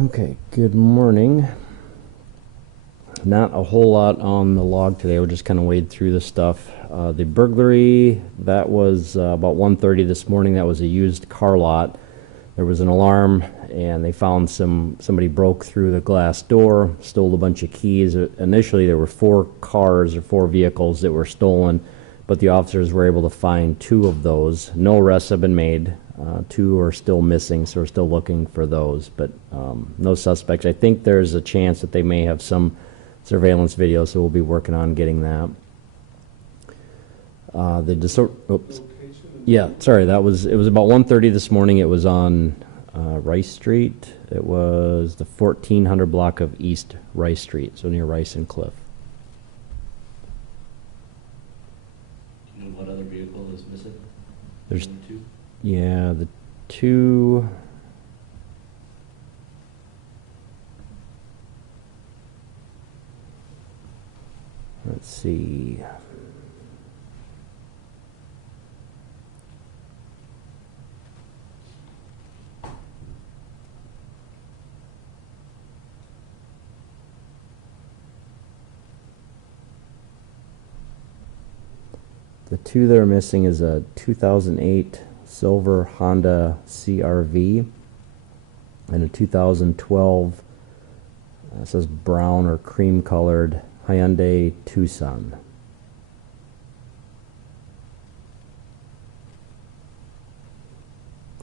Okay, good morning. Not a whole lot on the log today. We'll just kind of wade through the stuff. The burglary, that was about 1:30 this morning. That was a used car lot. There was an alarm, and they found somebody broke through the glass door, stole a bunch of keys. Initially, there were 4 vehicles that were stolen, but the officers were able to find 2 of those. No arrests have been made. 2 are still missing, so we're still looking for those, but no suspects. I think there's a chance that they may have some surveillance video, so we'll be working on getting that. Oops. Yeah, sorry, it was about 1:30 this morning. It was on Rice Street. It was the 1400 block of East Rice Street, so near Rice and Cliff. Do you know what other vehicle is missing? There's only 2? Yeah, the 2. Let's see. The 2 that are missing is a 2008 silver Honda CR-V and a 2012, it says brown or cream colored Hyundai Tucson.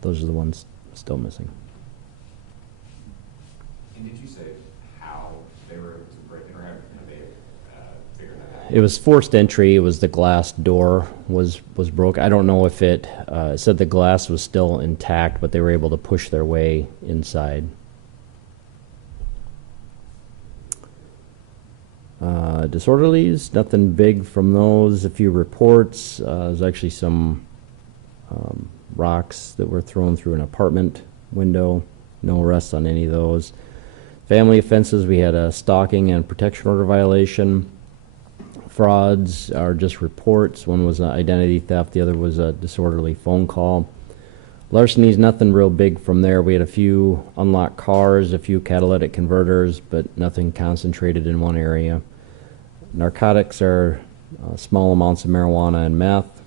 Those are the ones still missing. And did you say how they were able to break it, or have they figured that out? It was forced entry. It was the glass door was broke. I don't know if it said the glass was still intact, but they were able to push their way inside. Disorderlies, nothing big from those. A few reports. There's actually some rocks that were thrown through an apartment window. No arrests on any of those. Family offenses, we had a stalking and protection order violation. Frauds are just reports. One was an identity theft. The other was a disorderly phone call. Larcenies, nothing real big from there. We had a few unlocked cars, a few catalytic converters, but nothing concentrated in one area. Narcotics are small amounts of marijuana and meth.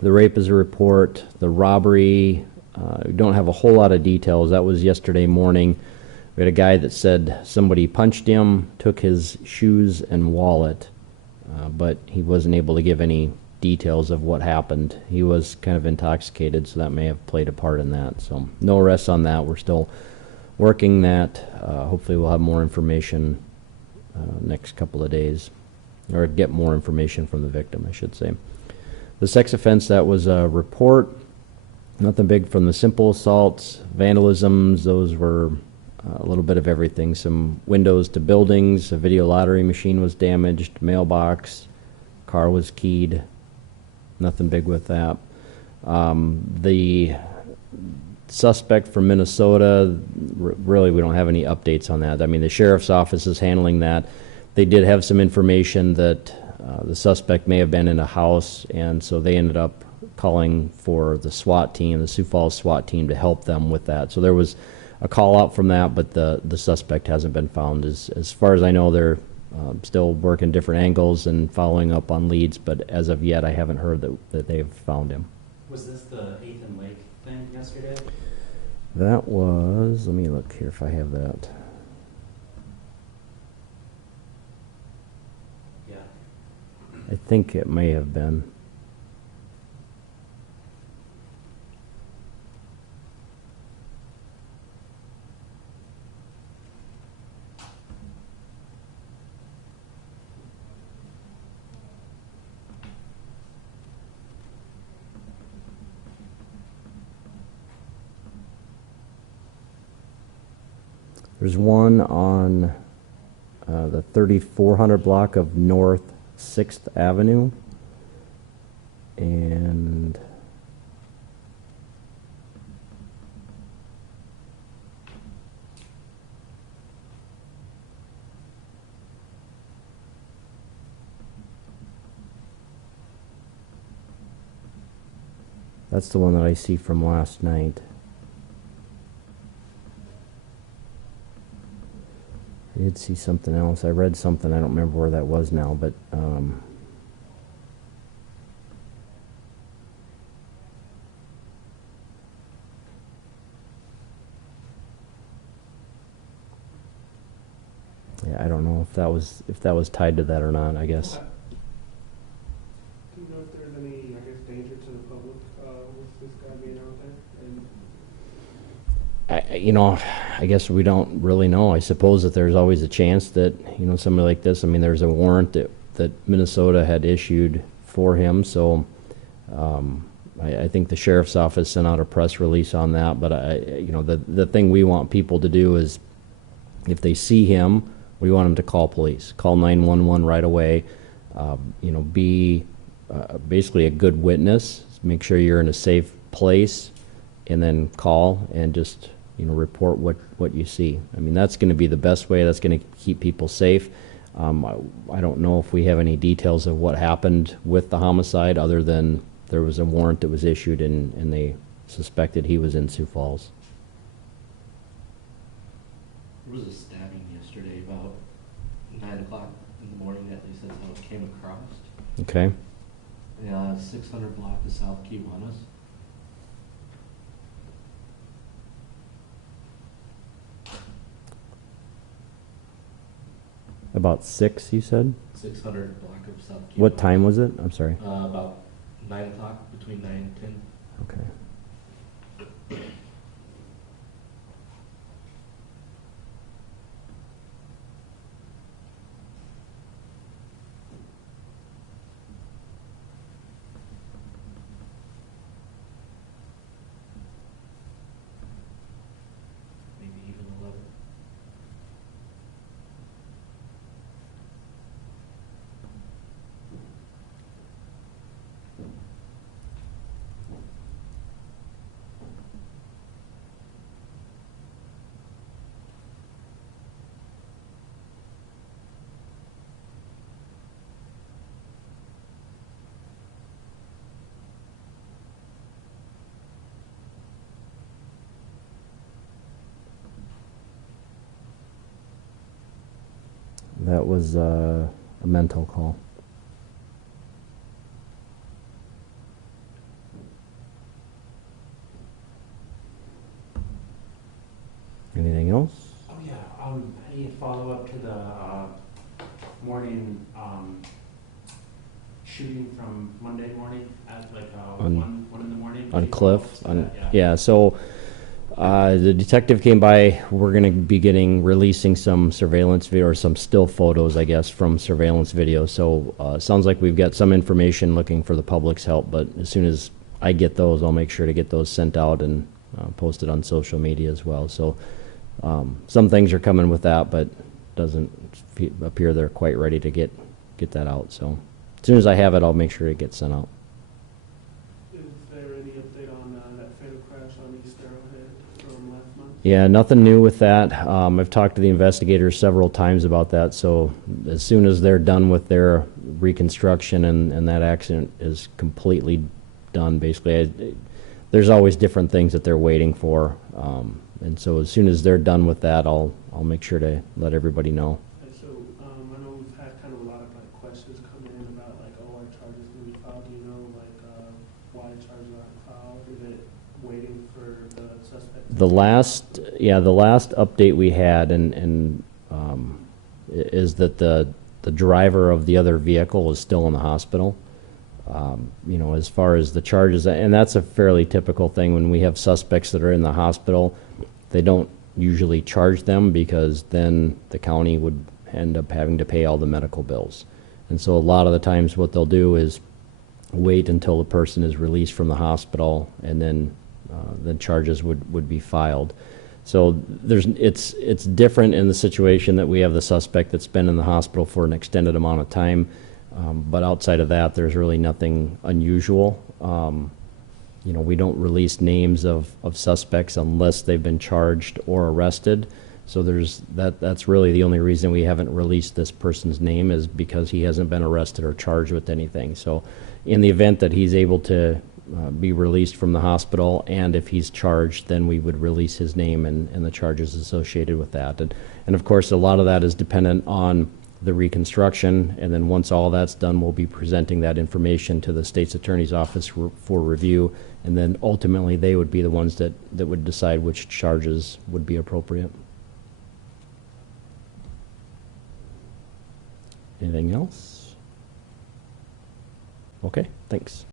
The rape is a report. The robbery, we don't have a whole lot of details. That was yesterday morning. We had a guy that said somebody punched him, took his shoes and wallet, but he wasn't able to give any details of what happened. He was kind of intoxicated, so that may have played a part in that. So no arrests on that. We're still working that. Hopefully we'll have more information next couple of days, or get more information from the victim, I should say. The sex offense, that was a report. Nothing big from the simple assaults. Vandalisms, those were a little bit of everything. Some windows to buildings, a video lottery machine was damaged, mailbox, car was keyed. Nothing big with that. The suspect from Minnesota, really we don't have any updates on that. I mean, the sheriff's office is handling that. They did have some information that the suspect may have been in a house, and so they ended up calling for the SWAT team, the Sioux Falls SWAT team, to help them with that. So there was a call out from that, but the suspect hasn't been found. As far as I know, they're still working different angles and following up on leads, but as of yet, I haven't heard that they've found him. Was this the 8th and Lake thing yesterday? That was, let me look here if I have that. Yeah. I think it may have been. There's one on the 3400 block of North 6th Avenue. And that's the one that I see from last night. I did see something else. I read something, I don't remember where that was now, but, yeah, I don't know if that was tied to that or not, I guess. Okay. Do you know if there's any, I guess, danger to the public with this guy being out there? And You know, I guess we don't really know. I suppose that there's always a chance that, you know, somebody like this, I mean, there's a warrant that Minnesota had issued for him, so I think the sheriff's office sent out a press release on that, but you know, the thing we want people to do is, if they see him, we want them to call police, call 911 right away, you know, be basically a good witness, make sure you're in a safe place, and then call and just, you know, report what you see. I mean, that's going to be the best way. That's going to keep people safe. I don't know if we have any details of what happened with the homicide, other than there was a warrant that was issued and they suspected he was in Sioux Falls. There was a stabbing yesterday about 9 o'clock in the morning, at least that's how it came across. Okay. 600 block of South Kiwanis. About 6, you said? 600 block of South Kiwanis. What time was it? I'm sorry. About 9 o'clock, between 9 and 10. Okay. Maybe even 11. That was a mental call. Anything else? Oh, yeah, any follow-up to the morning shooting from Monday morning at like On- 1 in the morning? On Any Cliff? follow-up to that? Yeah, so the detective came by. We're going to be releasing some surveillance video, or some still photos, I guess, from surveillance video. So it sounds like we've got some information, looking for the public's help, but as soon as I get those, I'll make sure to get those sent out and posted on social media as well. So some things are coming with that, but doesn't appear they're quite ready to get that out. So as soon as I have it, I'll make sure it gets sent out. is there any update on that fatal crash on East Arrowhead from last month? Yeah, nothing new with that. I've talked to the investigators several times about that, so as soon as they're done with their reconstruction and that accident is completely done, basically, there's always different things that they're waiting for. And so as soon as they're done with that, I'll make sure to let everybody know. And so I know we've had kind of a lot of like questions come in about like, oh, are charges going to be filed? Do you know like why charges aren't filed? Is it waiting for the suspect? The last update we had is that the driver of the other vehicle is still in the hospital. You know, as far as the charges, and that's a fairly typical thing when we have suspects that are in the hospital. They don't usually charge them, because then the county would end up having to pay all the medical bills. And so a lot of the times what they'll do is wait until the person is released from the hospital, and then the charges would be filed. So it's different in the situation that we have the suspect that's been in the hospital for an extended amount of time. But outside of that, there's really nothing unusual. You know, we don't release names of suspects unless they've been charged or arrested. So that's really the only reason we haven't released this person's name, is because he hasn't been arrested or charged with anything. So in the event that he's able to be released from the hospital, and if he's charged, then we would release his name and the charges associated with that. And of course, a lot of that is dependent on the reconstruction, and then once all that's done, we'll be presenting that information to the state's attorney's office for review, and then ultimately they would be the ones that would decide which charges would be appropriate. Anything else? Okay, thanks.